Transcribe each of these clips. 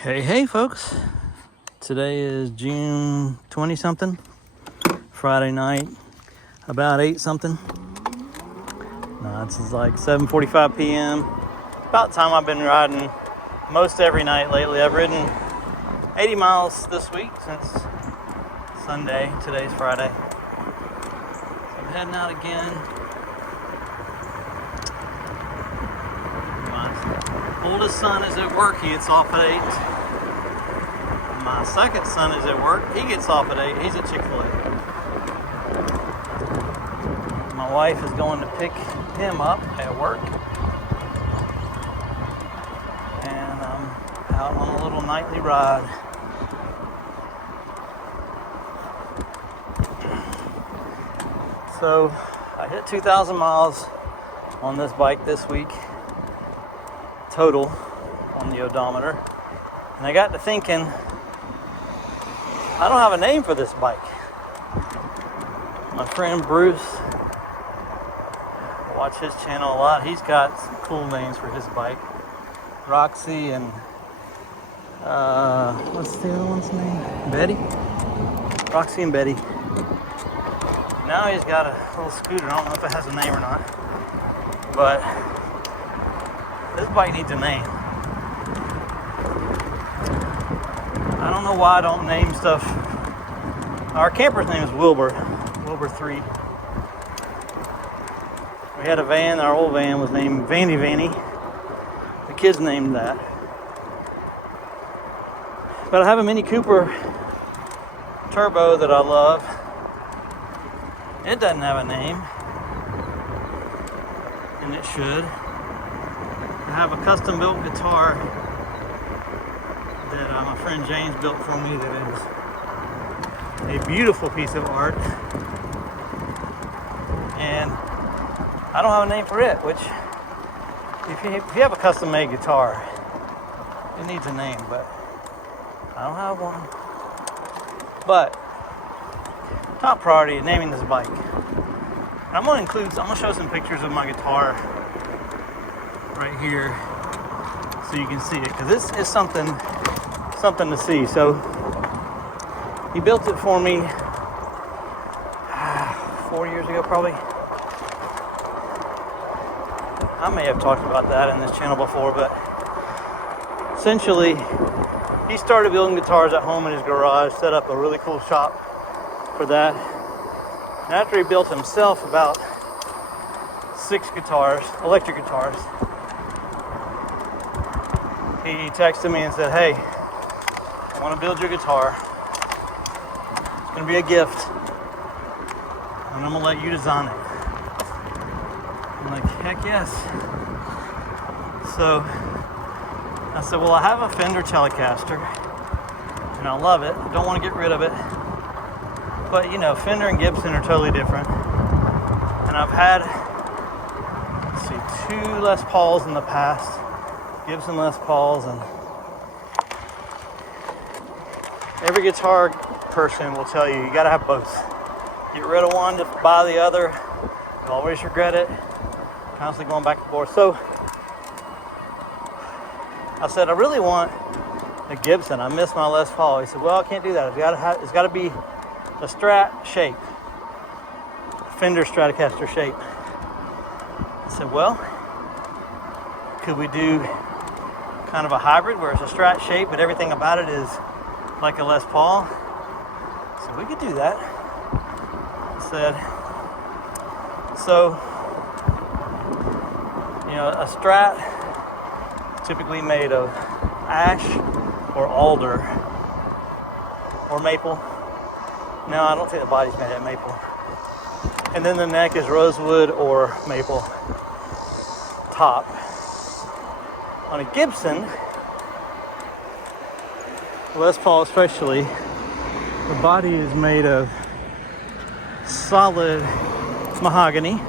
Hey folks, today is June 20 something, Friday night, about 8 something. No, it's like 7:45 p.m. About the time I've been riding most every night lately. I've ridden 80 miles this week since Sunday. Today's Friday. So I'm heading out again. My oldest son is at work. He gets off at 8. My second son is at work. He gets off at 8. He's at Chick-fil-A. My wife is going to pick him up at work. And I'm out on a little nightly ride. So I hit 2,000 miles on this bike this week, total on the odometer. And I got to thinking, I don't have a name for this bike. My friend Bruce, I watch his channel a lot. He's got some cool names for his bike. Roxy and what's the other one's name? Betty? Roxy and Betty. Now he's got a little scooter. I don't know if it has a name or not. But this bike needs a name. I don't know why I don't name stuff. Our camper's name is Wilbur 3. We had a van, our old van was named Vanny. The kids named that. But I have a Mini Cooper Turbo that I love. It doesn't have a name, and it should. I have a custom built guitar that my friend James built for me that is a beautiful piece of art, and I don't have a name for it, which if you have a custom made guitar, it needs a name, but I don't have one. But top priority is naming this bike. And I'm gonna show some pictures of my guitar right here so you can see it, because this is something to see. So he built it for me 4 years ago probably. I may have talked about that in this channel before, but essentially he started building guitars at home in his garage, set up a really cool shop for that. And after he built himself about 6 guitars, electric guitars, he texted me and said, "Hey, I want to build your guitar. It's going to be a gift, and I'm going to let you design it." I'm like, heck yes. So I said, well, I have a Fender Telecaster, and I love it. I don't want to get rid of it. But, you know, Fender and Gibson are totally different. And I've had, 2 Les Pauls in the past. Gibson Les Pauls, and every guitar person will tell you gotta have both. Get rid of one to buy the other. You always regret it. Constantly going back and forth. So I said, I really want a Gibson. I miss my Les Paul. He said, well, I can't do that. It's got to be a Strat shape, Fender Stratocaster shape. I said, well, could we do kind of a hybrid where it's a Strat shape, but everything about it is like a Les Paul? So we could do that. I said, so, you know, a Strat typically made of ash or alder or maple. No, I don't think the body's made of maple. And then the neck is rosewood or maple top. On a Gibson, Les Paul especially, the body is made of solid mahogany.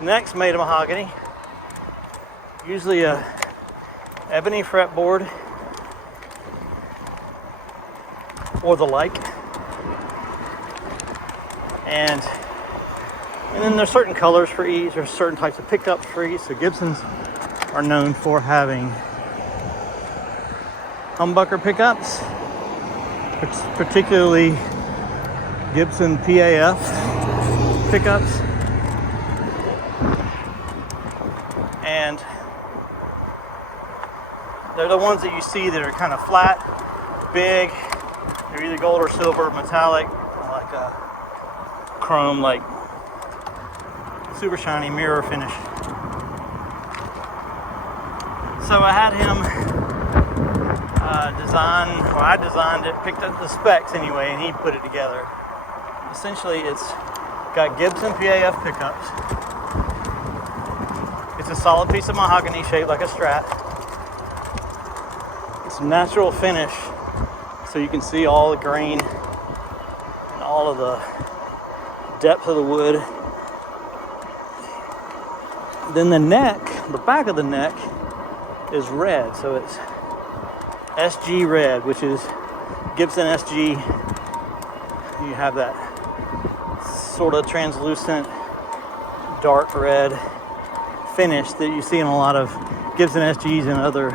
Neck's made of mahogany. Usually a ebony fretboard or the like. And then there's certain colors for each, there's certain types of pickups for each. So Gibsons are known for having humbucker pickups, particularly Gibson PAF pickups. And they're the ones that you see that are kind of flat, big. They're either gold or silver, metallic, like a chrome, like super shiny mirror finish. So I had him I designed it, picked up the specs anyway, and he put it together. Essentially, it's got Gibson PAF pickups. It's a solid piece of mahogany shaped like a Strat. It's natural finish, so you can see all the grain and all of the depth of the wood. Then the neck, the back of the neck, is red, so it's SG red, which is Gibson SG. You have that sort of translucent dark red finish that you see in a lot of Gibson SGs and other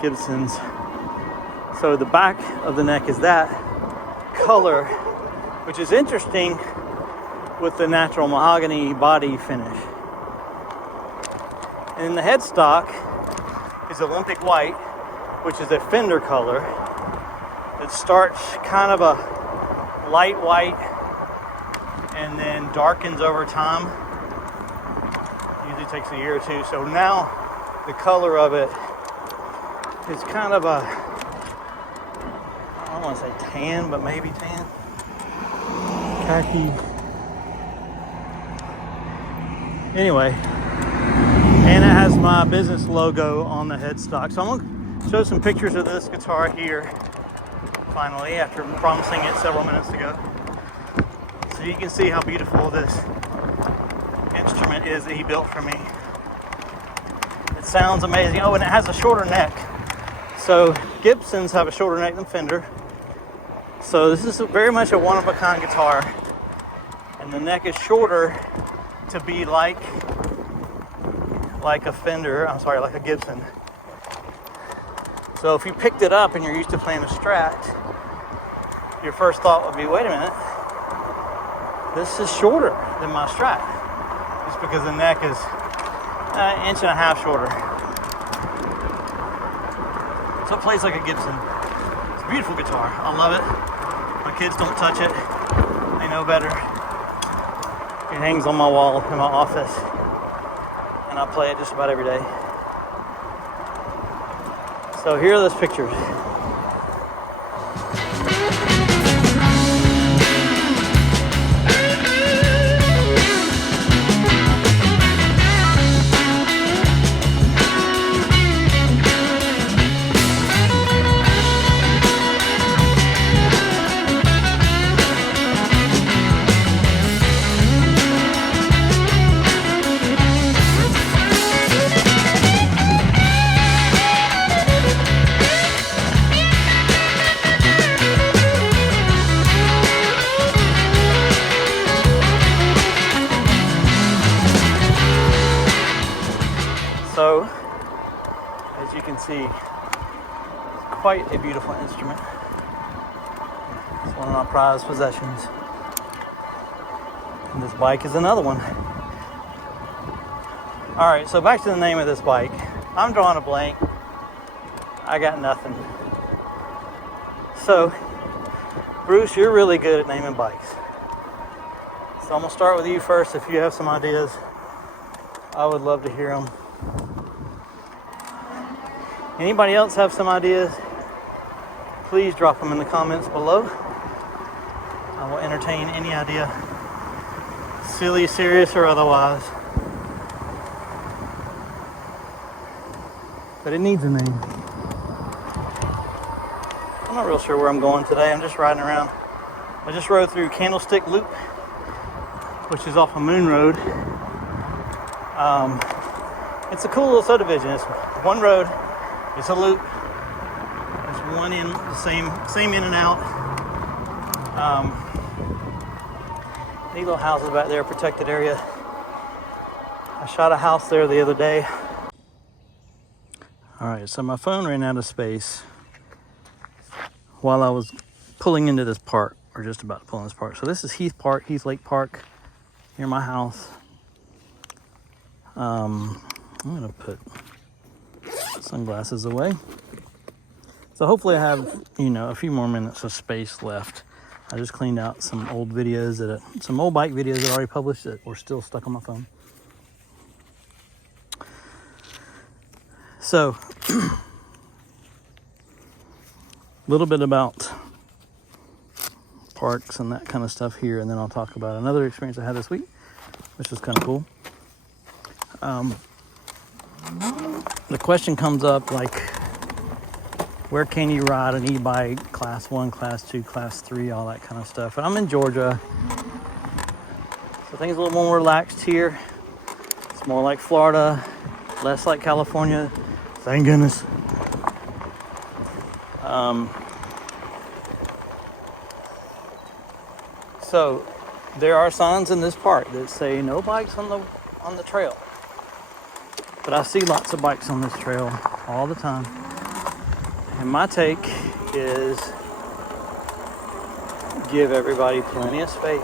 Gibsons. So the back of the neck is that color, which is interesting with the natural mahogany body finish. And the headstock is Olympic white, which is a fender color. It starts kind of a light white and then darkens over time. Usually takes a year or two. So now the color of it is kind of a, I don't want to say tan, but maybe tan. Khaki. Anyway, and it has my business logo on the headstock. So I'm going to show some pictures of this guitar here, finally, after promising it several minutes ago. So you can see how beautiful this instrument is that he built for me. It sounds amazing. Oh, and it has a shorter neck. So Gibsons have a shorter neck than Fender. So this is very much a one-of-a-kind guitar. And the neck is shorter to be like a Fender, like a Gibson. So if you picked it up and you're used to playing a Strat, your first thought would be, wait a minute, this is shorter than my Strat. Just because the neck is an inch and a half shorter. So it plays like a Gibson. It's a beautiful guitar. I love it. My kids don't touch it. They know better. It hangs on my wall in my office. And I play it just about every day. So here are those pictures. So, as you can see, it's quite a beautiful instrument. It's one of my prized possessions. And this bike is another one. Alright, so back to the name of this bike. I'm drawing a blank. I got nothing. So, Bruce, you're really good at naming bikes. So I'm going to start with you first. If you have some ideas, I would love to hear them. Anybody else have some ideas? Please drop them in the comments below. I will entertain any idea, silly, serious, or otherwise. But it needs a name. I'm not real sure where I'm going today. I'm just riding around. I just rode through Candlestick Loop, which is off of Moon Road. It's a cool little subdivision. It's one road. It's a loop. There's one in the same in and out. Neat little houses back there, protected area. I shot a house there the other day. All right, so my phone ran out of space. while I was pulling into this park, or just about to pull in this park. So this is Heath Park, Heath Lake Park, near my house. I'm gonna put sunglasses away. So hopefully I have, you know, a few more minutes of space left. I just cleaned out some old videos some old bike videos that I already published that were still stuck on my phone. So, a little bit about parks and that kind of stuff here, and then I'll talk about another experience I had this week, which was kind of cool. The question comes up like, where can you ride an e-bike, class 1, class 2, class 3, all that kind of stuff. And I'm in Georgia, so things are a little more relaxed here. It's more like Florida, less like California, thank goodness. So there are signs in this park that say no bikes on the trail. But I see lots of bikes on this trail all the time. And my take is give everybody plenty of space.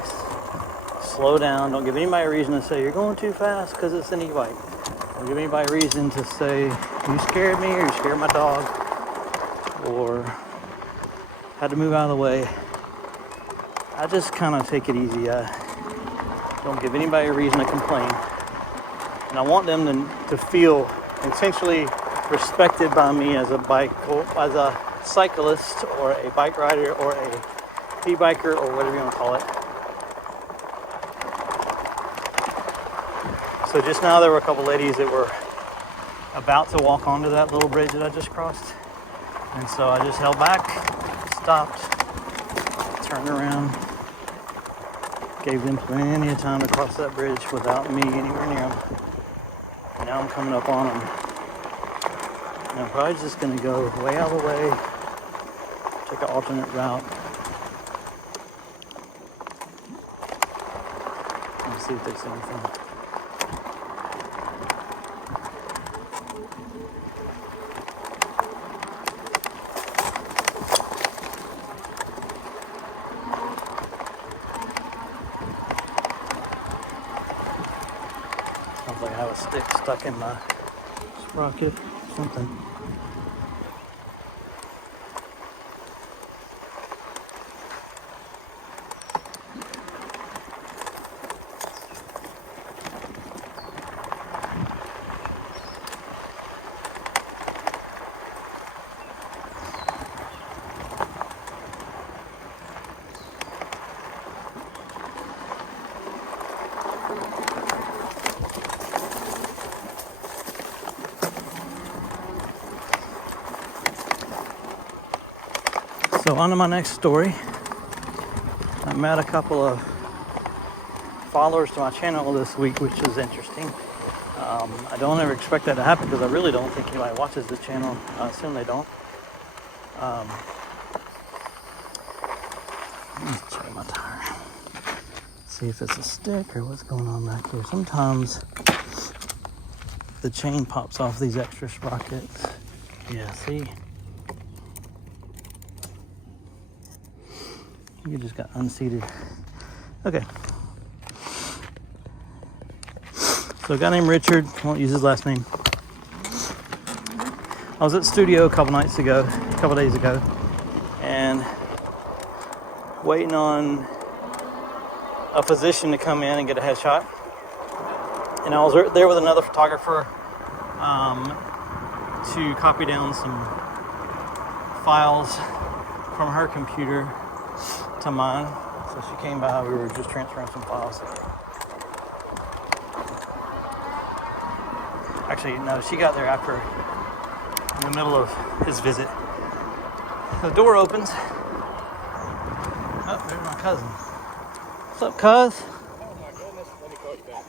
Slow down. Don't give anybody a reason to say you're going too fast because it's an e-bike. Don't give anybody a reason to say you scared me or you scared my dog or had to move out of the way. I just kind of take it easy. Don't give anybody a reason to complain. And I want them to feel intentionally respected by me as a cyclist or a bike rider or a e-biker or whatever you want to call it. So just now there were a couple ladies that were about to walk onto that little bridge that I just crossed. And so I just held back, stopped, turned around, gave them plenty of time to cross that bridge without me anywhere near them. And now I'm coming up on them. And I'm probably just gonna go way out of the way, take an alternate route. Let me see if they see anything. Sounds like I have a stick stuck in my sprocket, something. So on to my next story. I met a couple of followers to my channel this week, which is interesting. I don't ever expect that to happen because I really don't think anybody watches the channel. I assume they don't. Let me check my tire. See if it's a stick or what's going on back here. Sometimes the chain pops off these extra sprockets. Yeah, see? You just got unseated. Okay. So a guy named Richard, I won't use his last name. I was at the studio a couple days ago, and waiting on a physician to come in and get a headshot. And I was there with another photographer to copy down some files from her computer to mine. So she came by, we were just transferring some files. Actually, no, she got there after, in the middle of his visit. The door opens. Oh, there's my cousin. What's up, cuz? Oh my goodness, let me call you back.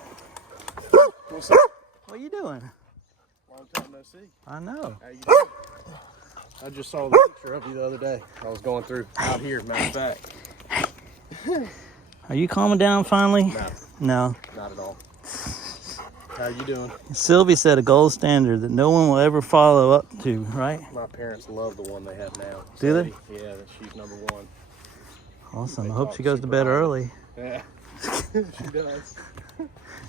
What's up? What are you doing? Long time no see. I know. How you doing? I just saw the picture of you the other day. I was going through out here, matter of fact. Are you calming down finally? No, No. not at all. How you doing? Sylvie set a gold standard that no one will ever follow up to, right? My parents love the one they have now. Do they? Yeah, she's number one. Awesome. They I hope talk she goes to super bed highly. early. Yeah, she does.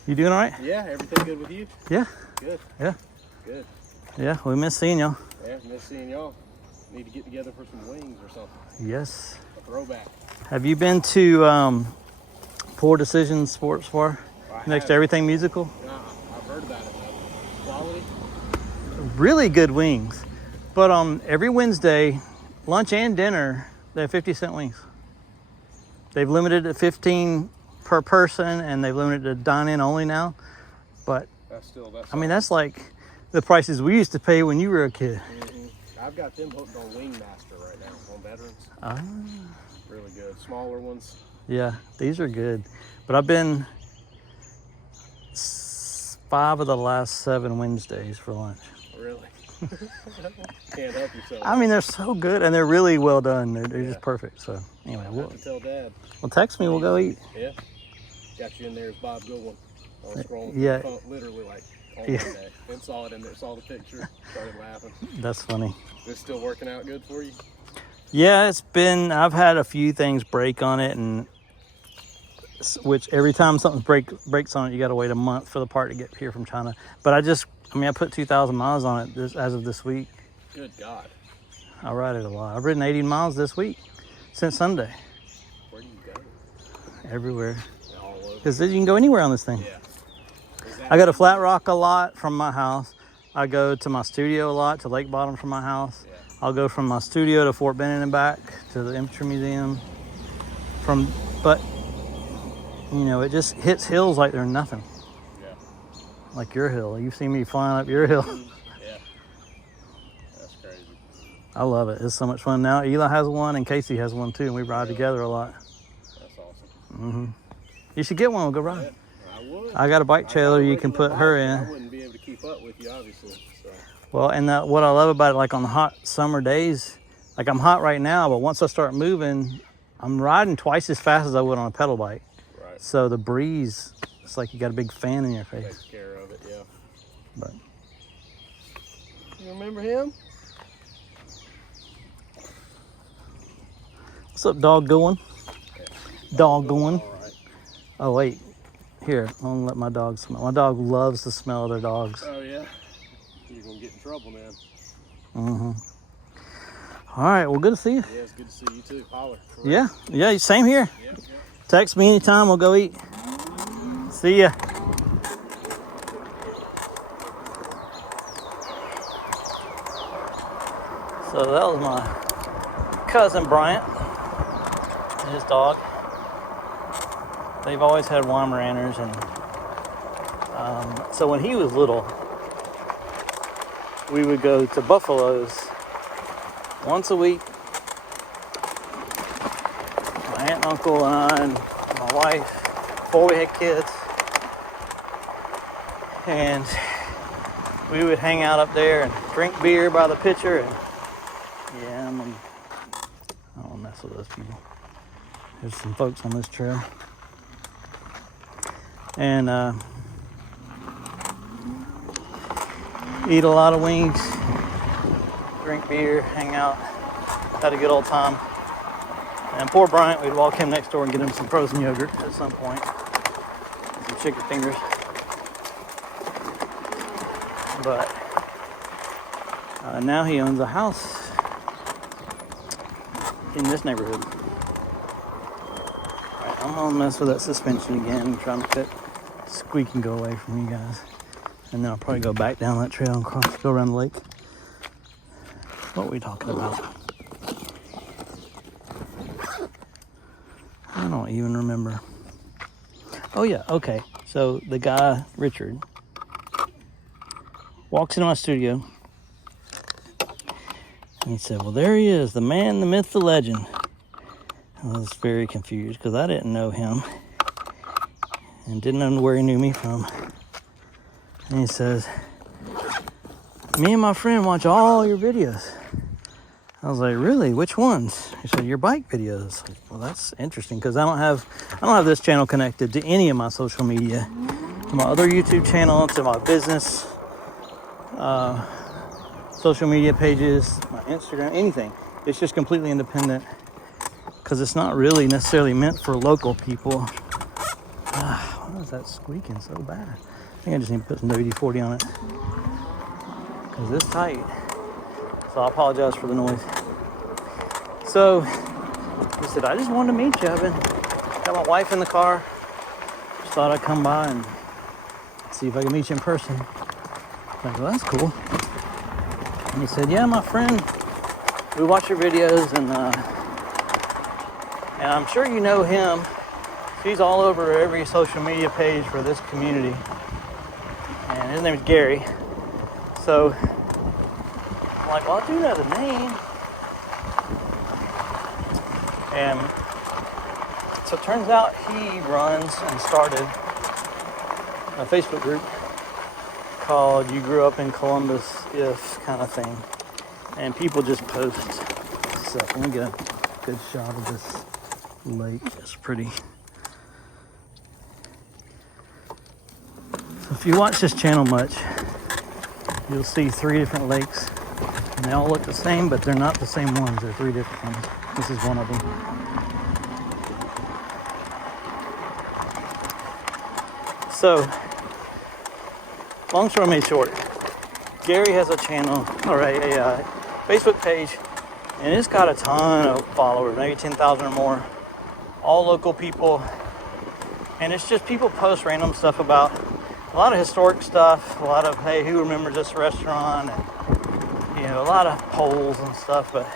You doing all right? Yeah, everything good with you? Yeah. Good. Yeah. Good. Yeah, we miss seeing y'all. Yeah, miss seeing y'all. Need to get together for some wings or something. Yes. A throwback. Have you been to Poor Decisions Sports Bar? Next to Everything Musical? I've heard about it though. Quality? Really good wings. But on every Wednesday, lunch and dinner, they have 50-cent wings. They've limited it to 15 per person, and they've limited it to dine-in only now. But That's I mean, that's like the prices we used to pay when you were a kid. Mm-hmm. I've got them hooked on Wingmaster right now, on Veterans. Ah. Really good. Smaller ones. Yeah, these are good. But I've been 5 of the last 7 Wednesdays for lunch. Really? Can't help yourself. I mean, they're so good, and they're really well done. They're just perfect. So anyway, I'll have to tell Dad. well, text me. We'll go eat. Yeah. Got you in there as Bob Goodwin. I was scrolling through Yeah. the phone, literally like on Yeah. Monday. And saw it in there, saw the picture, started laughing. That's funny. Is it still working out good for you? Yeah, I've had a few things break on it, and which every time something breaks on it, you got to wait a month for the part to get here from China. But I put 2,000 miles on it as of this week. Good God. I ride it a lot. I've ridden 80 miles this week since Sunday. Where do you go? Everywhere. All over. Because you can go anywhere on this thing. Yeah. I go to Flat Rock a lot from my house. I go to my studio a lot, to Lake Bottom from my house. Yeah. I'll go from my studio to Fort Benning and back to the Infantry Museum. But you know, it just hits hills like they're nothing. Yeah. Like your hill. You've seen me flying up your hill. Yeah. That's crazy. I love it. It's so much fun now. Eli has one and Casey has one too, and we ride together a lot. That's awesome. Mm-hmm. You should get one. We'll go ride. Yeah, I would. I got a bike trailer you can put her in. I wouldn't be able to keep up with you, obviously. So. Well, and what I love about it, like on hot summer days, like I'm hot right now, but once I start moving, I'm riding twice as fast as I would on a pedal bike. Right. So the breeze, it's like you got a big fan in your face. Takes care of it, yeah. But you remember him? what's up, dog going? Dog going. All right. Oh wait, here, I'm gonna let my dog smell. My dog loves the smell of their dogs. Oh yeah. You're gonna get in trouble, man. Mm-hmm. All right, well, good to see you. Yeah, it's good to see you too. Holler. Yeah, same here. Yeah. Text me anytime, we'll go eat. See ya. So that was my cousin Bryant and his dog. They've always had Weimaraners, and so when he was little, we would go to Buffalo's once a week. My aunt and uncle and I and my wife, before we had kids. And we would hang out up there and drink beer by the pitcher. And yeah, I don't mess with those people. There's some folks on this trail. And eat a lot of wings, drink beer, hang out, had a good old time. And poor Bryant, we'd walk him next door and get him some frozen yogurt at some point, some chicken fingers. But now he owns a house in this neighborhood. All right, I'm gonna mess with that suspension again and try to get squeak and go away from you guys. And then I'll probably go back down that trail and go around the lake. What are we talking about? I don't even remember. Oh yeah, okay. So the guy, Richard, walks into my studio and he said, well, there he is, the man, the myth, the legend. I was very confused because I didn't know him and didn't know where he knew me from. And he says, me and my friend watch all your videos. I was like, really? Which ones? He said, your bike videos. Well, that's interesting because I don't have this channel connected to any of my social media. to my other YouTube channel, to my business, social media pages, my Instagram, anything. It's just completely independent because it's not really necessarily meant for local people. Why is that squeaking so bad? I think I just need to put some WD-40 on it because it's tight. So I apologize for the noise. So I said, I just wanted to meet you. I've got my wife in the car. Just thought I'd come by and see if I could meet you in person. I'm like, well, that's cool. And he said, yeah, my friend, we watch your videos, and I'm sure you know him. He's all over every social media page for this community. And his name is Gary. So I'm like, well, I do know the name. And so it turns out he runs and started a Facebook group called You Grew Up in Columbus If kind of thing. And people just post stuff. Let me get a good shot of this lake. It's pretty. So if you watch this channel much, you'll see 3 different lakes. And they all look the same, but they're not the same ones. They're 3 different ones. This is one of them. So, long story made short, Gary has a channel, or a Facebook page, and it's got a ton of followers, maybe 10,000 or more, all local people. And it's just people post random stuff about a lot of historic stuff, a lot of, hey, who remembers this restaurant, and a lot of polls and stuff, but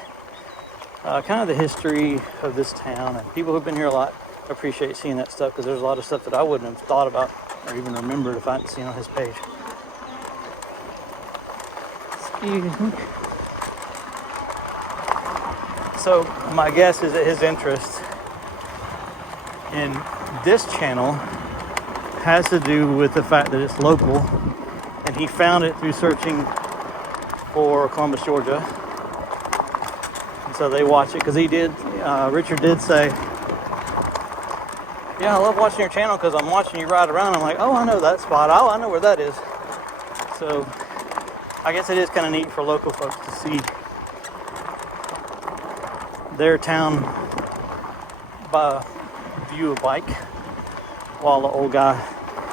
kind of the history of this town. And people who've been here a lot appreciate seeing that stuff because there's a lot of stuff that I wouldn't have thought about or even remembered if I hadn't seen on his page. Excuse me. So my guess is that his interest in this channel has to do with the fact that it's local, and he found it through searching for Columbus, Georgia. And so they watch it because he did, Richard did say, yeah, I love watching your channel because I'm watching you ride around. I'm like, oh, I know that spot. Oh, I know where that is. So I guess it is kind of neat for local folks to see their town by view of bike while the old guy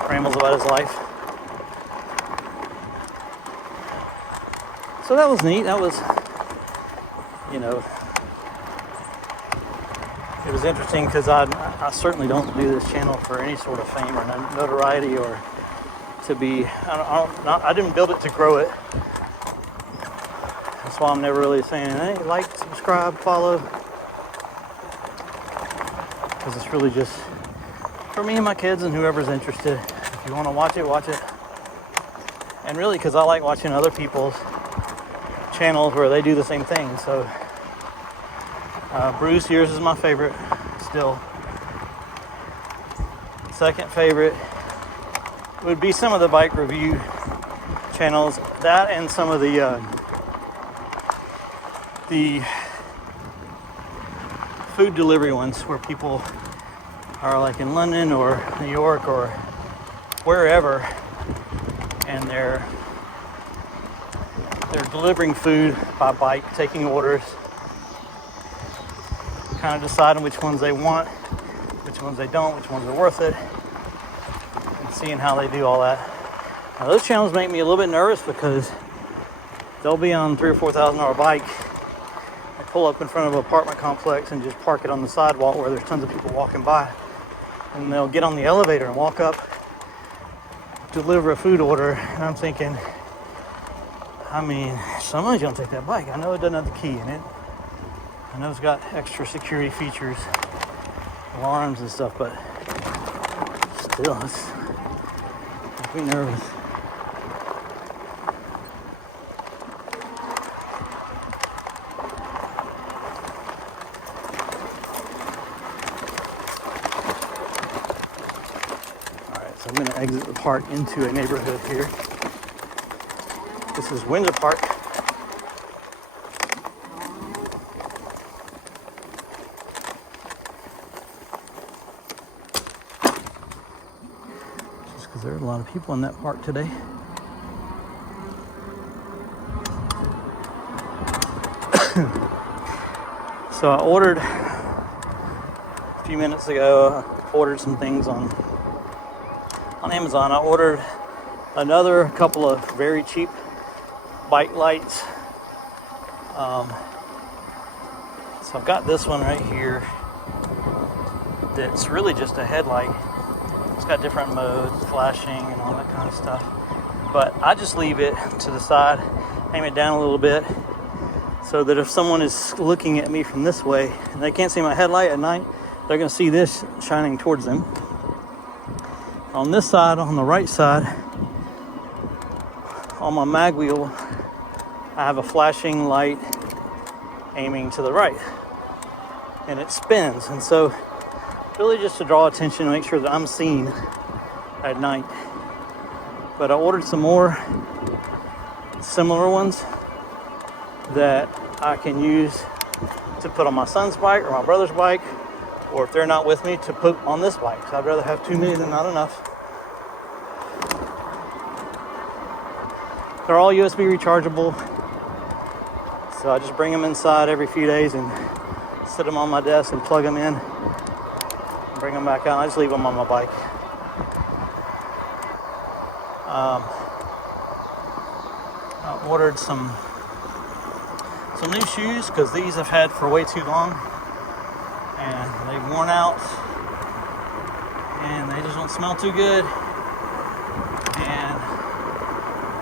rambles about his life. So that was neat. That was, it was interesting because I certainly don't do this channel for any sort of fame or notoriety or to be, I didn't build it to grow it. That's why I'm never really saying, hey, like, subscribe, follow. Because it's really just for me and my kids and whoever's interested. If you want to watch it, watch it. And really because I like watching other people's channels where they do the same thing. So Bruce, yours is my favorite still. Second favorite would be some of the bike review channels, that and some of the food delivery ones where people are like in London or New York or wherever, and they're delivering food by bike, taking orders, kind of deciding which ones they want, which ones they don't, which ones are worth it, and seeing how they do all that. Now those channels make me a little bit nervous because they'll be on $3,000 or $4,000 bike. They pull up in front of an apartment complex and just park it on the sidewalk where there's tons of people walking by, and they'll get on the elevator and walk up, deliver a food order, and I'm thinking, I mean, somebody's gonna take that bike. I know it doesn't have the key in it. I know it's got extra security features, alarms and stuff, but still, it's makes me nervous. Alright, so I'm gonna exit the park into a neighborhood here. This is Windsor Park. Just because there are a lot of people in that park today. So I ordered a few minutes ago. I ordered some things on Amazon. I ordered another couple of very cheap bike lights. So I've got this one right here that's really just a headlight. It's got different modes, flashing and all that kind of stuff. But I just leave it to the side, aim it down a little bit, so that if someone is looking at me from this way and they can't see my headlight at night, they're going to see this shining towards them. On this side, on the right side, on my mag wheel, I have a flashing light aiming to the right, and it spins. And so really just to draw attention and make sure that I'm seen at night. But I ordered some more similar ones that I can use to put on my son's bike or my brother's bike, or if they're not with me, to put on this bike. So I'd rather have too many than not enough. They're all USB rechargeable, so I just bring them inside every few days and sit them on my desk and plug them in and bring them back out. I just leave them on my bike. I ordered some new shoes because these I've had for way too long and they've worn out and they just don't smell too good, and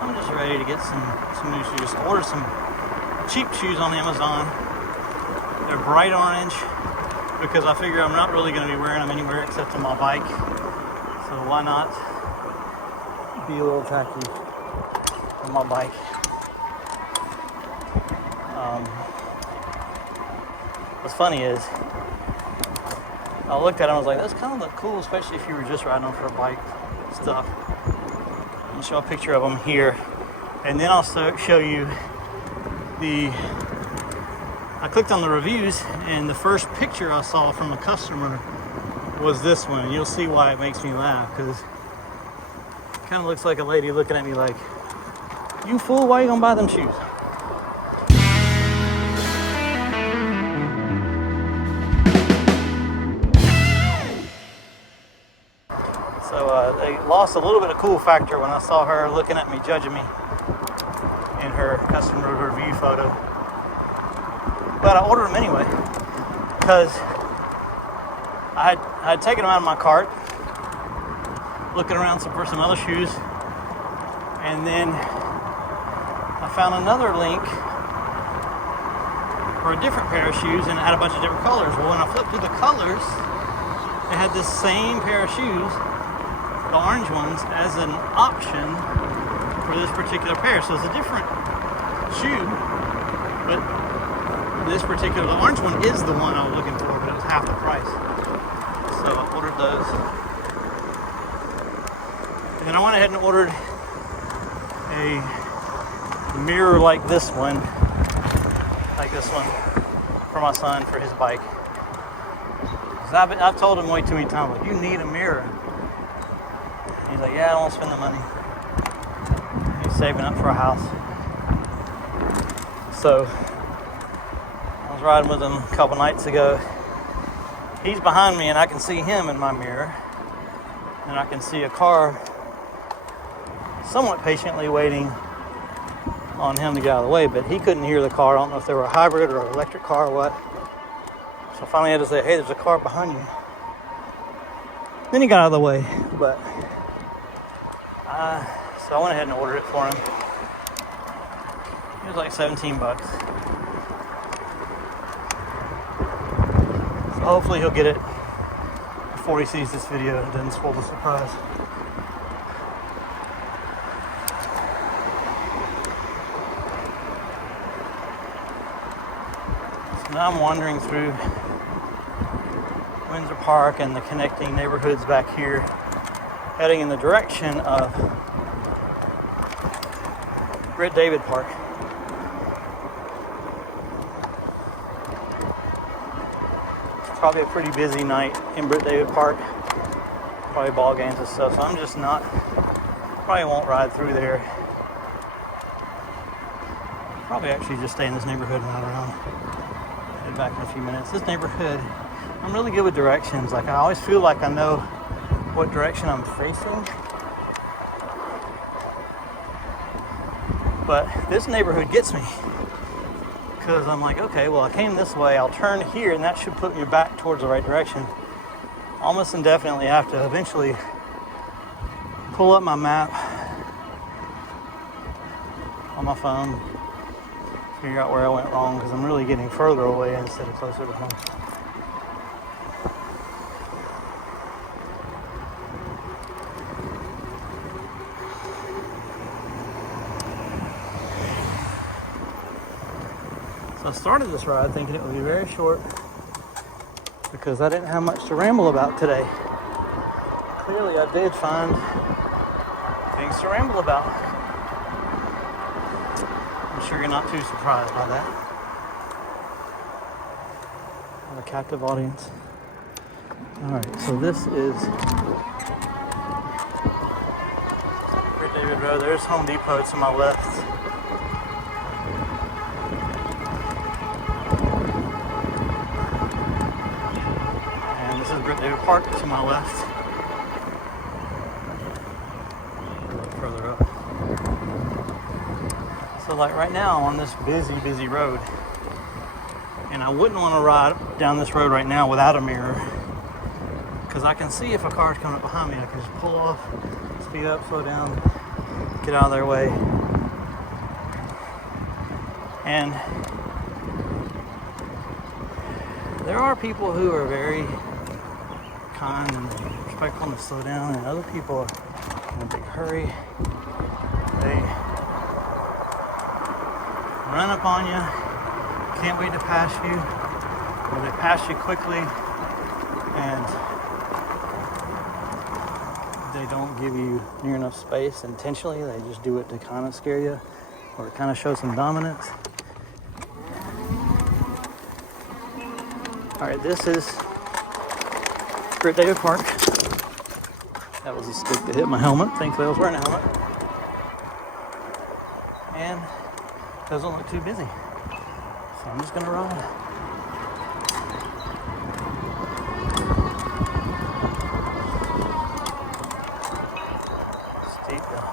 I'm just ready to get some new shoes. I ordered some cheap shoes on Amazon. They're bright orange because I figure I'm not really going to be wearing them anywhere except on my bike, so why not be a little tacky on my bike. What's funny is I looked at it and I was like, that's kind of look cool, especially if you were just riding them for a bike stuff. I'll show a picture of them here, and then I'll show you I clicked on the reviews, and the first picture I saw from a customer was this one. You'll see why it makes me laugh, because it kind of looks like a lady looking at me like, you fool, why are you gonna buy them shoes? So they lost a little bit of cool factor when I saw her looking at me, judging me in her customer review photo. But I ordered them anyway because I had taken them out of my cart, looking around for some other shoes, and then I found another link for a different pair of shoes, and it had a bunch of different colors. Well, when I flipped through the colors, it had this same pair of shoes, the orange ones, as an option for this particular pair. So it's a different shoe, but this particular, the orange one is the one I was looking for, but it was half the price. So I ordered those. And then I went ahead and ordered a mirror like this one for my son for his bike. I've told him way too many times, like, you need a mirror. And he's like, yeah, I don't want to spend the money. He's saving up for a house. So I was riding with him a couple nights ago. He's behind me and I can see him in my mirror, and I can see a car somewhat patiently waiting on him to get out of the way, but he couldn't hear the car. I don't know if they were a hybrid or an electric car or what. So I finally had to say, hey, there's a car behind you. Then he got out of the way, but so I went ahead and ordered it for him. It was like $17. So hopefully he'll get it before he sees this video and doesn't spoil the surprise. So now I'm wandering through Windsor Park and the connecting neighborhoods back here, heading in the direction of Britt Park. It's probably a pretty busy night in Britt Park, probably ball games and stuff, so I'm just not Probably won't ride through there. Probably actually just stay in this neighborhood and ride around. Head back in a few minutes. This neighborhood, I'm really good with directions. Like, I always feel like I know what direction I'm facing. But this neighborhood gets me. Because I'm like, okay, well, I came this way. I'll turn here, and that should put me back towards the right direction. Almost indefinitely, I have to eventually pull up my map on my phone, figure out where I went wrong, because I'm really getting further away instead of closer to home. So I started this ride thinking it would be very short because I didn't have much to ramble about today. Clearly I did find things to ramble about. I'm sure you're not too surprised by that. I have a captive audience. Alright, so this is Britt David Road. There's Home Depot to my left. And this is Britt David Park to my left. Further up. So like right now I'm on this busy road, and I wouldn't want to ride down this road right now without a mirror, because I can see if a car's coming up behind me. I can just pull off, speed up, slow down, get out of their way. And there are people who are very kind and respectful and slow down, and other people are in a big hurry. They run up on you, can't wait to pass you, or they pass you quickly and they don't give you near enough space intentionally. They just do it to kind of scare you or to kind of show some dominance. All right, this is Britt David Park. That was a stick that hit my helmet. Thankfully I was wearing a helmet. And it doesn't look too busy. So I'm just gonna ride. Steep though.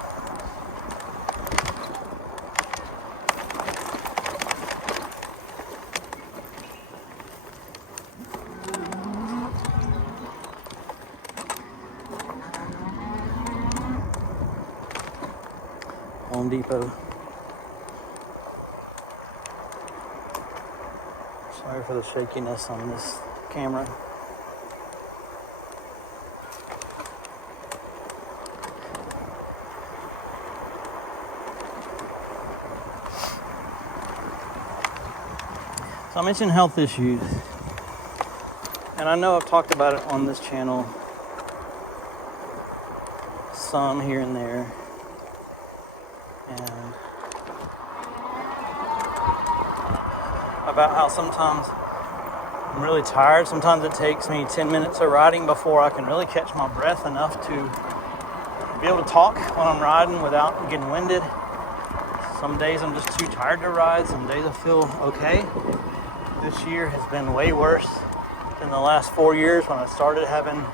Home Depot. Sorry for the shakiness on this camera. So I mentioned health issues, and I know I've talked about it on this channel some here and there, and about how sometimes I'm really tired. Sometimes it takes me 10 minutes of riding before I can really catch my breath enough to be able to talk when I'm riding without getting winded. Some days I'm just too tired to ride. Some days I feel okay. This year has been way worse than the last 4 years when I started having,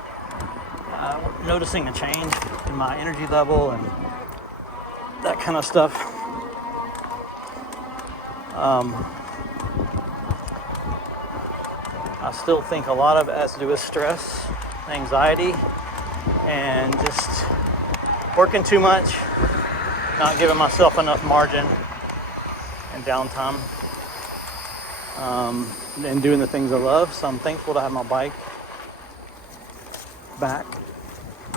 noticing a change in my energy level and that kind of stuff. I still think a lot of it has to do with stress, anxiety, and just working too much, not giving myself enough margin and downtime, and doing the things I love. So I'm thankful to have my bike back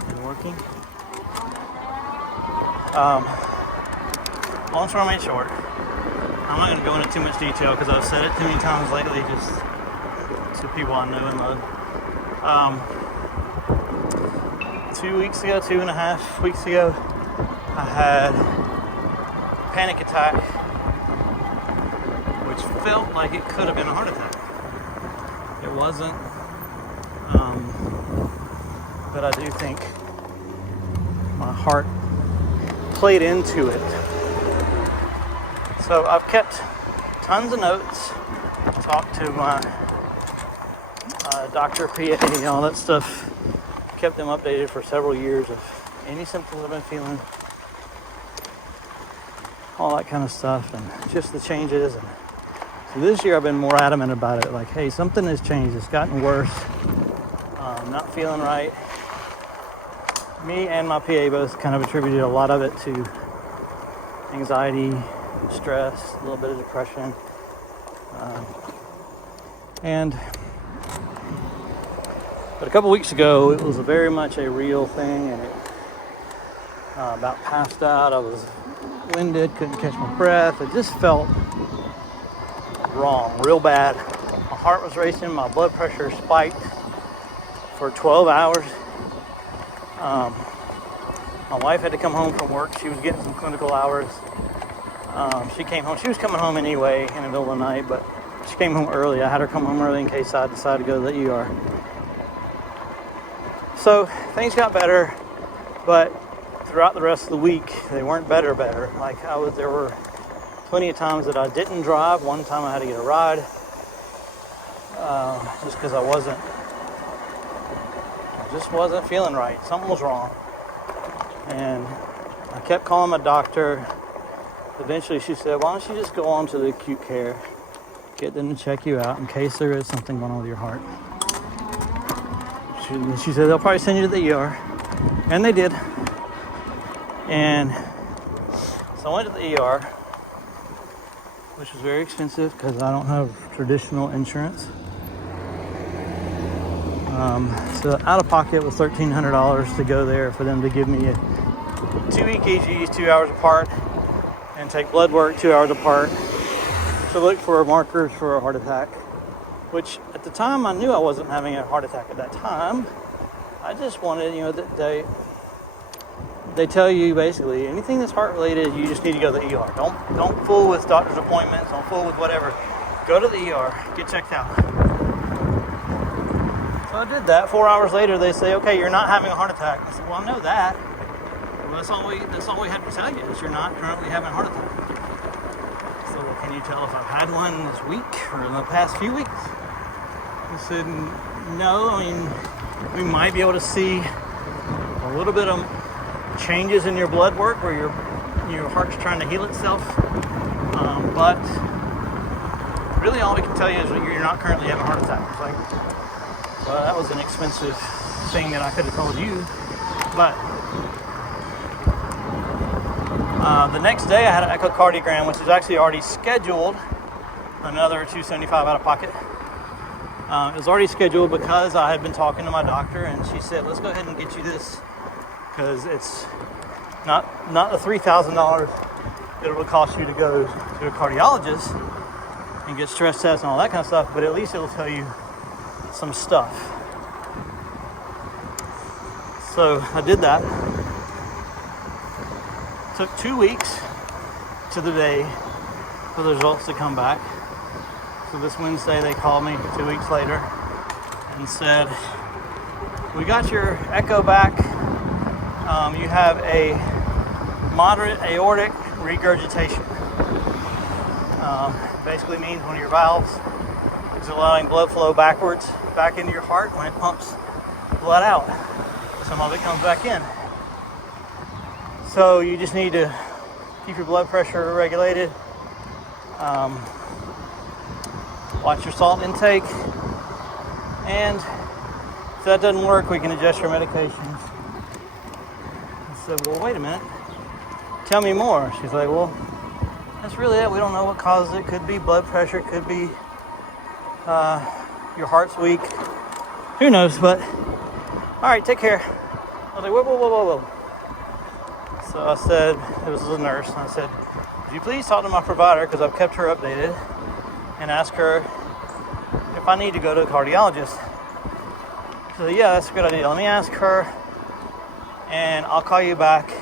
and working. Long story made short, I'm not going to go into too much detail because I've said it too many times lately, just to people I know and love. 2 weeks ago, 2.5 weeks ago, I had a panic attack, which felt like it could have been a heart attack. It wasn't, but I do think my heart played into it. So I've kept tons of notes, talked to my doctor, PA, all that stuff. Kept them updated for several years of any symptoms I've been feeling, all that kind of stuff, and just the changes. And so this year I've been more adamant about it, like, hey, something has changed, it's gotten worse, I'm not feeling right. Me and my PA both kind of attributed a lot of it to anxiety, stress, a little bit of depression, but a couple weeks ago it was very much a real thing, and it about passed out. I was winded, couldn't catch my breath. It just felt wrong, real bad. My heart was racing, my blood pressure spiked for 12 hours. My wife had to come home from work. She was getting some clinical hours. She came home. She was coming home anyway in the middle of the night, but she came home early. I had her come home early in case I decided to go to the ER. So things got better, but throughout the rest of the week, they weren't better. Like there were plenty of times that I didn't drive. One time I had to get a ride, just because I just wasn't feeling right. Something was wrong. And I kept calling my doctor. Eventually she said, why don't you just go on to the acute care, get them to check you out in case there is something going on with your heart. She said they'll probably send you to the ER. And they did. And so I went to the ER, which was very expensive because I don't have traditional insurance. So out of pocket was $1,300 to go there for them to give me 2 EKGs 2 hours apart and take blood work 2 hours apart to look for markers for a heart attack, which at the time I knew I wasn't having a heart attack at that time. I just wanted, they tell you basically anything that's heart related, you just need to go to the ER. Don't fool with doctor's appointments, don't fool with whatever. Go to the ER, get checked out. So I did that. 4 hours later, they say, okay, you're not having a heart attack. I said, well, I know that. Well, that's all we had to tell you is you're not currently having a heart attack. So well, can you tell if I've had one this week or in the past few weeks? I said, no, I mean, we might be able to see a little bit of changes in your blood work where your heart's trying to heal itself. But really all we can tell you is that you're not currently having a heart attack. It's like, well, that was an expensive thing that I could have told you. But the next day I had an echocardiogram, which is actually already scheduled, another $275 out of pocket. It was already scheduled because I had been talking to my doctor, and she said, let's go ahead and get you this because it's not the $3,000 that it would cost you to go to a cardiologist and get stress tests and all that kind of stuff, but at least it'll tell you some stuff. So I did that. Took 2 weeks to the day for the results to come back. So this Wednesday they called me 2 weeks later and said, we got your echo back. You have a moderate aortic regurgitation. Basically means one of your valves is allowing blood flow backwards back into your heart when it pumps blood out. Some of it comes back in. So you just need to keep your blood pressure regulated, watch your salt intake, and if that doesn't work, we can adjust your medications. I said, well, wait a minute, tell me more. She's like, well, that's really it. We don't know what causes it. Could be blood pressure, could be your heart's weak. Who knows, but all right, take care. I was like, whoa. So I said, it was a nurse, and I said, would you please talk to my provider, because I've kept her updated, and ask her if I need to go to a cardiologist. So yeah, that's a good idea. Let me ask her, and I'll call you back.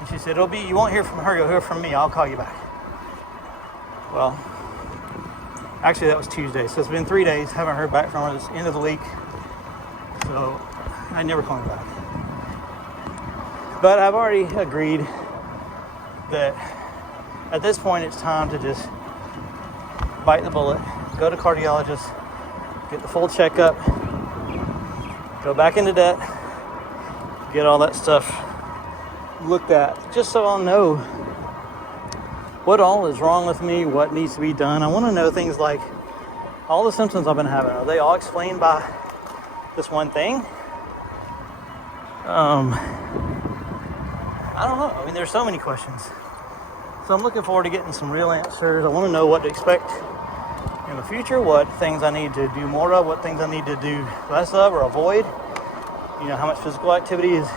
And she said, you won't hear from her, you'll hear from me. I'll call you back. Well, actually that was Tuesday, so it's been 3 days. Haven't heard back from her. It's the end of the week. So I never called her back. But I've already agreed that at this point it's time to just bite the bullet, go to cardiologist, get the full checkup, go back into debt, get all that stuff looked at, just so I'll know what all is wrong with me, what needs to be done. I want to know things like all the symptoms I've been having. Are they all explained by this one thing? I don't know. I mean, there's so many questions. So I'm looking forward to getting some real answers. I want to know what to expect in the future, what things I need to do more of, what things I need to do less of or avoid. You know, how much physical activity is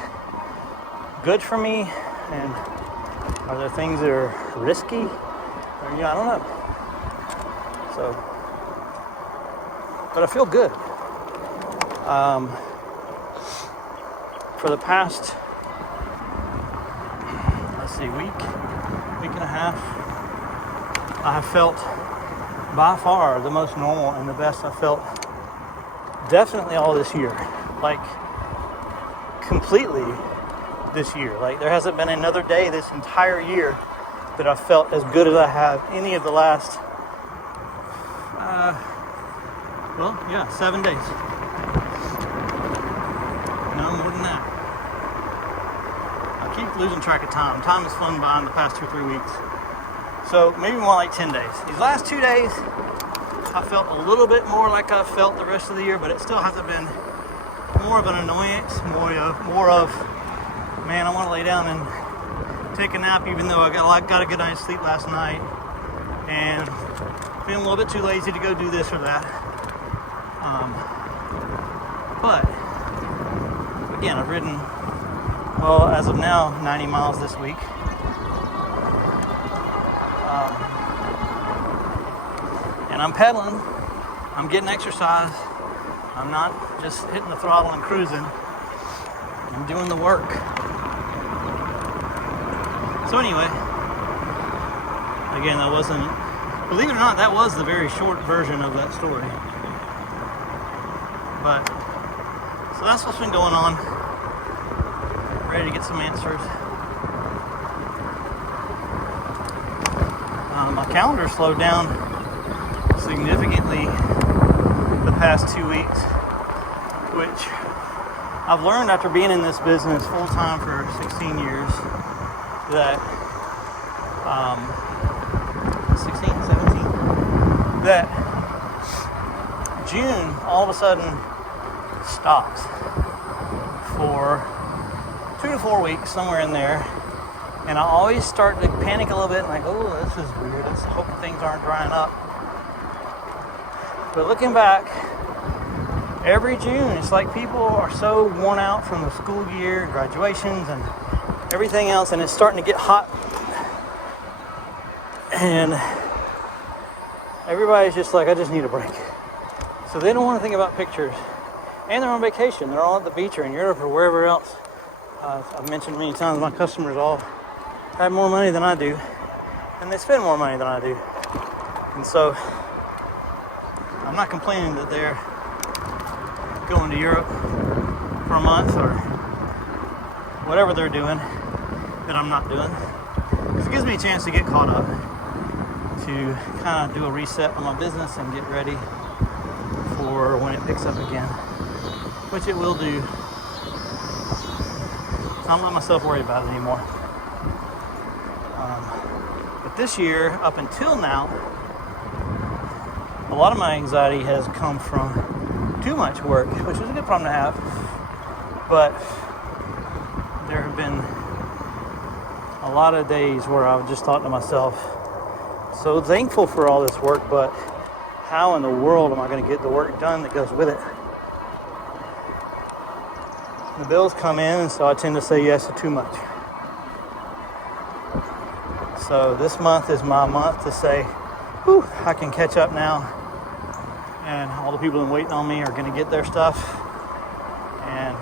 good for me, and are there things that are risky? Or, you know, I don't know. So, but I feel good. For the past, week and a half, I have felt by far the most normal and the best I felt definitely all this year. Like, completely this year. Like, there hasn't been another day this entire year that I felt as good as I have any of the last 7 days. No more than that. I keep losing track of time. Time has flown by in the past 2 or 3 weeks. So maybe more like 10 days. These last 2 days, I felt a little bit more like I felt the rest of the year, but it still hasn't been more of an annoyance, more of man, I want to lay down and take a nap, even though I got a good night's sleep last night, and feeling a little bit too lazy to go do this or that. But again, I've ridden, well, as of now, 90 miles this week. And I'm pedaling. I'm getting exercise. I'm not just hitting the throttle and cruising. I'm doing the work. So anyway, again, that wasn't, believe it or not, that was the very short version of that story. But, so that's what's been going on. Ready to get some answers. My calendar slowed down significantly the past 2 weeks, which I've learned after being in this business full time for 16 years that 16, 17, that June all of a sudden stops for 2 to 4 weeks, somewhere in there. And I always start to panic a little bit and like, oh, this is weird. Let's hope things aren't drying up. But looking back, every June, it's like people are so worn out from the school year, graduations, and everything else, and it's starting to get hot. And everybody's just like, I just need a break. So they don't want to think about pictures. And they're on vacation. They're all at the beach or in Europe or wherever else. I've mentioned many times, my customers all have more money than I do, and they spend more money than I do. And so I'm not complaining that they're going to Europe for a month or whatever they're doing that I'm not doing. Because it gives me a chance to get caught up, to kind of do a reset on my business and get ready for when it picks up again, which it will do. So I don't let myself worry about it anymore. But this year, up until now, a lot of my anxiety has come from too much work, which is a good problem to have. But there have been a lot of days where I've just thought to myself, so thankful for all this work, but how in the world am I going to get the work done that goes with it? The bills come in, and so I tend to say yes to too much. So this month is my month to say, whew, I can catch up now. And all the people who are waiting on me are going to get their stuff. And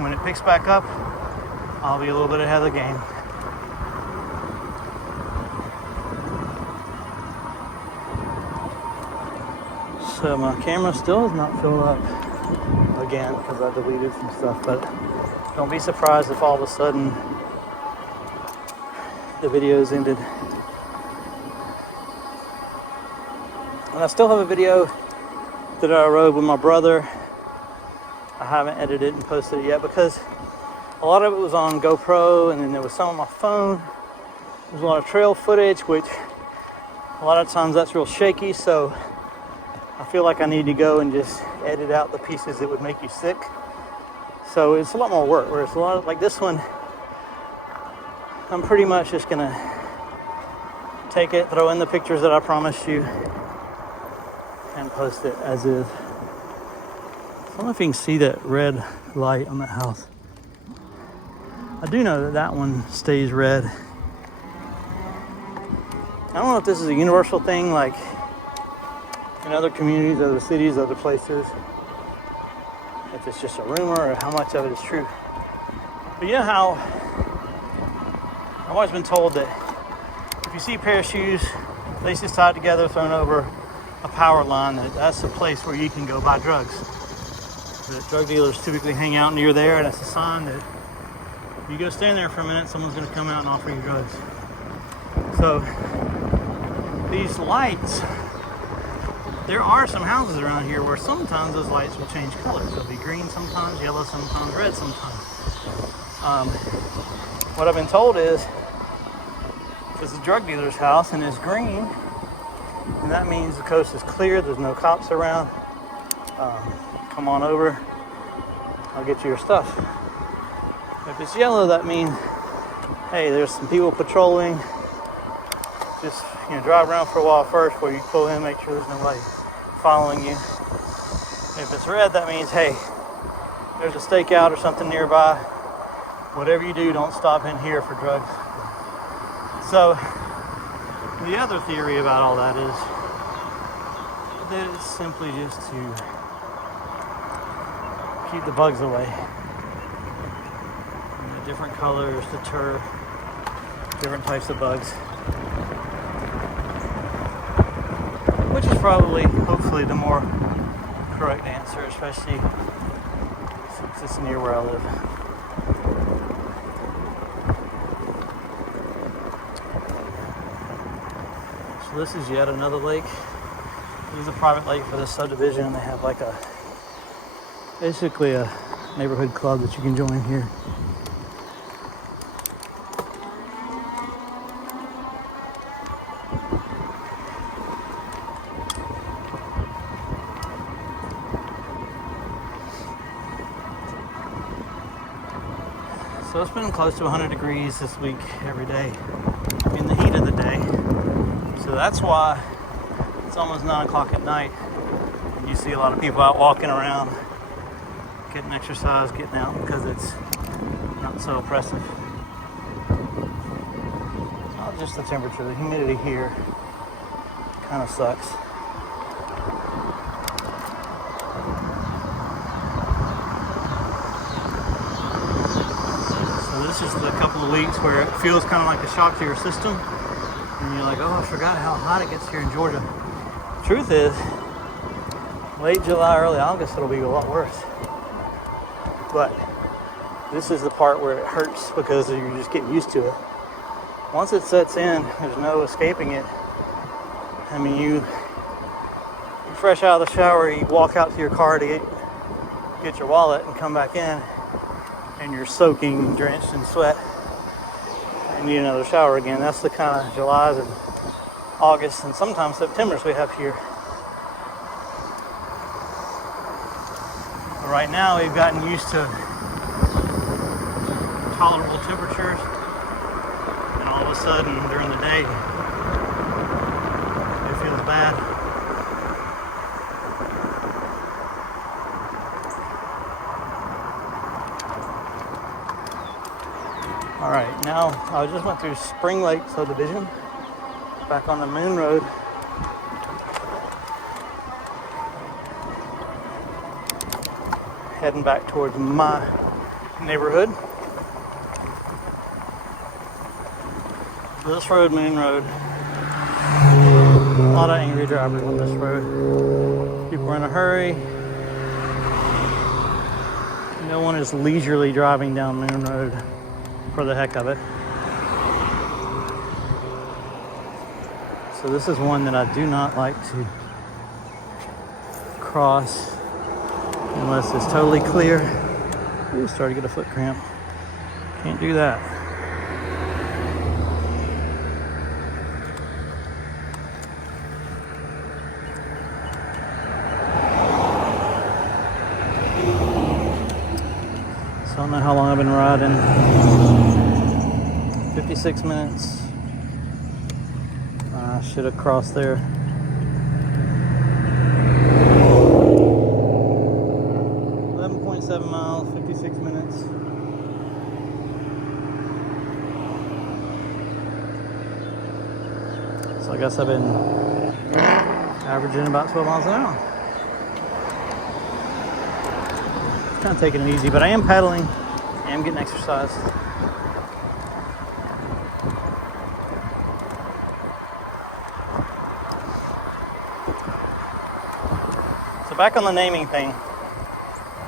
when it picks back up, I'll be a little bit ahead of the game. So my camera still has not filled up again because I deleted some stuff, but don't be surprised if all of a sudden the videos ended. And I still have a video that I rode with my brother. I haven't edited and posted it yet because a lot of it was on GoPro, and then there was some on my phone. There's a lot of trail footage, which a lot of times that's real shaky, so I feel like I need to go and just edit out the pieces that would make you sick. So it's a lot more work, whereas a lot of, like this one, I'm pretty much just gonna take it, throw in the pictures that I promised you, and post it as is. I don't know if you can see that red light on that house. I do know that that one stays red. I don't know if this is a universal thing, like in other communities, other cities, other places. If it's just a rumor or how much of it is true. But you know how I've always been told that if you see a pair of shoes, laces tied together, thrown over a power line, that's a place where you can go buy drugs. The drug dealers typically hang out near there, and it's a sign that you go stand there for a minute, someone's going to come out and offer you drugs. So these lights, there are some houses around here where sometimes those lights will change colors. They'll be green sometimes, yellow sometimes, red sometimes. What I've been told is it's a drug dealer's house and it's green, and that means the coast is clear, there's no cops around. Come on over, I'll get you your stuff. If it's yellow, that means, hey, there's some people patrolling. Just, drive around for a while first before you pull in, make sure there's nobody following you. If it's red, that means, hey, there's a stakeout or something nearby. Whatever you do, don't stop in here for drugs. So, the other theory about all that is that it's simply just to keep the bugs away. The different colors, deter different types of bugs. Which is probably, hopefully, the more correct answer, especially since it's near where I live. So this is yet another lake. This is a private lake for this subdivision. They have like basically a neighborhood club that you can join here. So it's been close to 100 degrees this week every day in the heat of the day. So that's why it's almost 9 o'clock at night. You see a lot of people out walking around, getting exercise, getting out, because it's not so oppressive. Not just the temperature, the humidity here kind of sucks. This is the couple of weeks where it feels kind of like a shock to your system, and you're like, oh, I forgot how hot it gets here in Georgia. Truth is, late July, early August, it'll be a lot worse. But this is the part where it hurts because you're just getting used to it. Once it sets in, there's no escaping it. I mean, you're fresh out of the shower, you walk out to your car to get your wallet and come back in, and you're soaking, drenched in sweat, and need another shower again. That's the kind of Julys and August and sometimes Septembers we have here. But right now we've gotten used to tolerable temperatures, and all of a sudden during the day it feels bad. Alright, now I just went through Spring Lake Subdivision, back on the Moon Road. Heading back towards my neighborhood. This road, Moon Road, a lot of angry drivers on this road. People are in a hurry. No one is leisurely driving down Moon Road for the heck of it. So this is one that I do not like to cross unless it's totally clear. Ooh, started to get a foot cramp. Can't do that. So I don't know how long I've been riding. 56 minutes. I should have crossed there. .7 miles, 56 minutes. So I guess I've been averaging about 12 miles an hour. Kind of taking it easy, but I am pedaling. I am getting exercise. So back on the naming thing.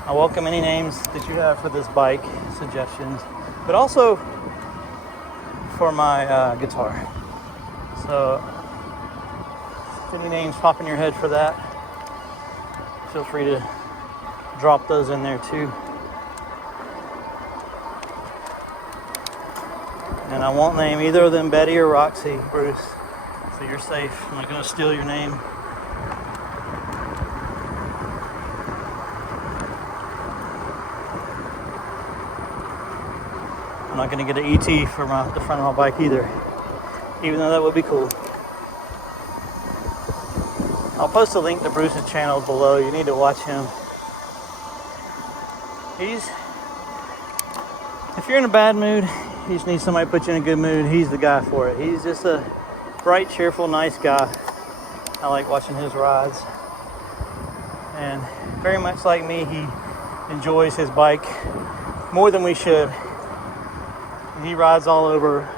I welcome any names that you have for this bike, suggestions, but also for my guitar. So if any names pop in your head for that, feel free to drop those in there too. And I won't name either of them Betty or Roxy, Bruce, so you're safe. I'm not going to steal your name. I'm not going to get an ET for the front of my bike either, even though that would be cool. I'll post a link to Bruce's channel below. You need to watch him. If you're in a bad mood, you just need somebody to put you in a good mood, he's the guy for it. He's just a bright, cheerful, nice guy. I like watching his rides. And very much like me, he enjoys his bike more than we should. He rides all over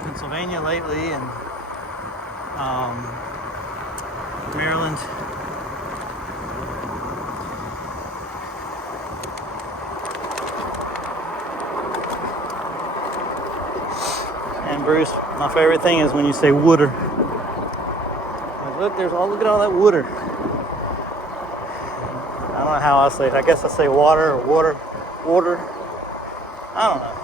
Pennsylvania lately and Maryland. And Bruce, my favorite thing is when you say wooder. Like, look at all that wooder. I don't know how I say it. I guess I say water or water. I don't know.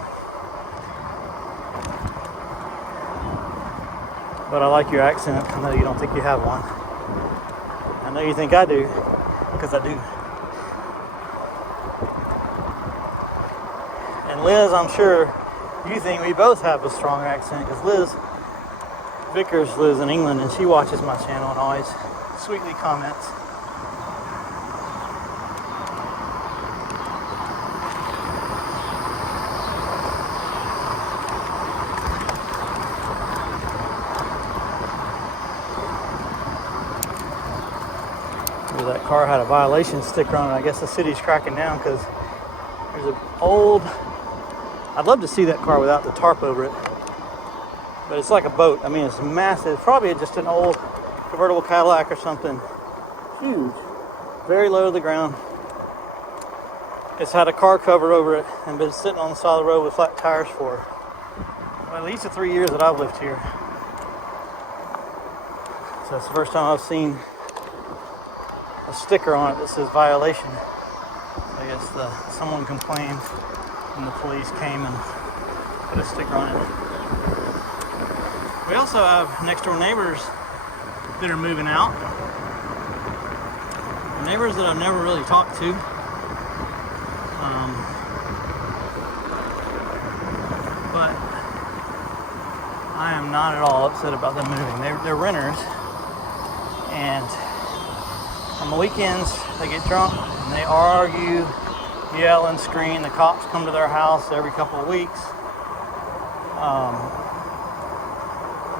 But I like your accent. I know you don't think you have one. I know you think I do, because I do. And Liz, I'm sure you think we both have a strong accent, because Liz Vickers lives in England and she watches my channel and always sweetly comments. That car had a violation sticker on it. I guess the city's cracking down because there's an old... I'd love to see that car without the tarp over it. But it's like a boat. I mean, it's massive. Probably just an old convertible Cadillac or something. Huge. Very low to the ground. It's had a car cover over it and been sitting on the side of the road with flat tires for, well, at least the 3 years that I've lived here. So that's the first time I've seen a sticker on it that says violation. I guess someone complained and the police came and put a sticker on it. We also have next door neighbors that are moving out. Neighbors that I've never really talked to. But I am not at all upset about them moving. They're renters, and on the weekends, they get drunk and they argue, yell and scream. The cops come to their house every couple of weeks.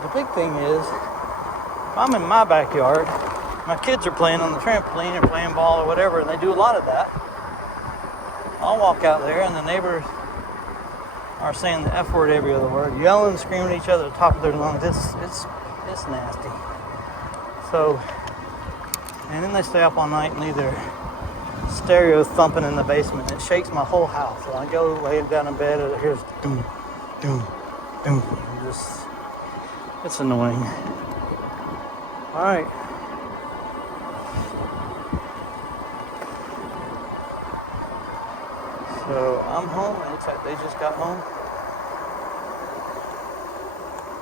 The big thing is, if I'm in my backyard, my kids are playing on the trampoline or playing ball or whatever, and they do a lot of that. I'll walk out there and the neighbors are saying the F word every other word, yelling and screaming at each other at the top of their lungs. It's nasty. So, and then they stay up all night and leave their stereo thumping in the basement. It shakes my whole house. When I go laying down in bed, it hears doom, doom, doom. It's annoying. All right. So I'm home. It looks like they just got home.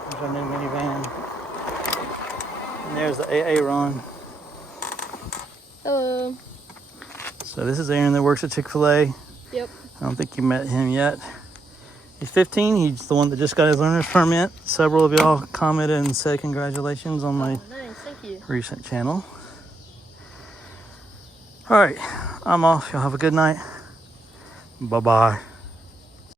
There's our new minivan. And there's the AA Ron. Hello. So this is Aaron that works at Chick-fil-A. Yep. I don't think you met him yet. He's 15. He's the one that just got his learner's permit. Several of y'all commented and said congratulations on my Nice, thank you. recent channel. All right, I'm off. Y'all have a good night. Bye-bye.